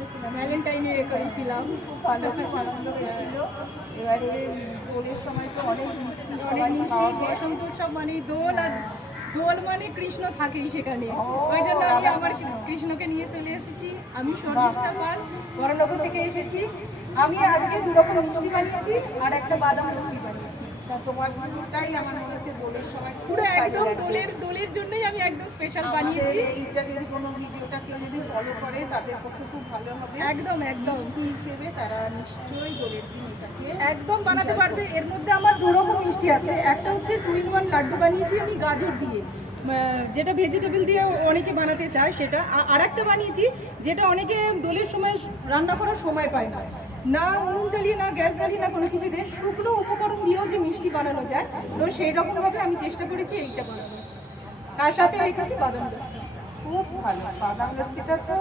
করেছিলাম, ভ্যালেন্টাইনে করেছিলাম। খুব ভালো, খুব আনন্দ হয়েছিল। এবারে দোলের সময় তো অনেক মিষ্টি সবাই খাওয়াবে। বসন্ত উৎসব মানে দোল, আর দোল মানে কৃষ্ণ থাকেই সেখানে। ওই জন্য আমি আমার কৃষ্ণকে নিয়ে চলে এসেছি। আমি শর্মিষ্ঠা পাল, বড়নগর থেকে এসেছি। আমি আজকে 2 রকম মিষ্টি বানিয়েছি আর একটা বাদাম লস্যি বানিয়েছি। তা তোমার দুটোটাই আমার মনে হচ্ছে দোলের সময় খুব পুরো কাজে একদম লাগবে। দোলের জন্যই আমি একদম স্পেশাল আমাদের বানিয়েছি। এইটা যদি কোনো ভিডিওটা কেউ যদি ফলো করে তাদের পক্ষে খুব ভালো হবে। একদম একদম মিষ্টি হিসেবে তারা নিশ্চয়ই দোলের দিন এটাকে একদম বানাতে পারবে। এর মধ্যে আমার 2 রকম মিষ্টি আছে। একটা হচ্ছে 2-in-1 লাড্ডু বানিয়েছি আমি গাজর দিয়ে, যেটা ভেজিটেবল দিয়ে অনেকে বানাতে চায় সেটা। আর একটা বানিয়েছি যেটা অনেকে দোলের সময় রান্না করার সময় পায় না, না উনুন জ্বালিয়ে না গ্যাস জ্বালিয়ে না কোনো কিছু দিয়ে শুকনো উপকরণ দিয়েও যে মিষ্টি বানানো যায়, তো সেই রকমভাবে আমি চেষ্টা করেছি এইটা বানানো। তার সাথে রেখেছি বাদাম লস্যি। খুব ভালো। বাদাম লস্যিটা তো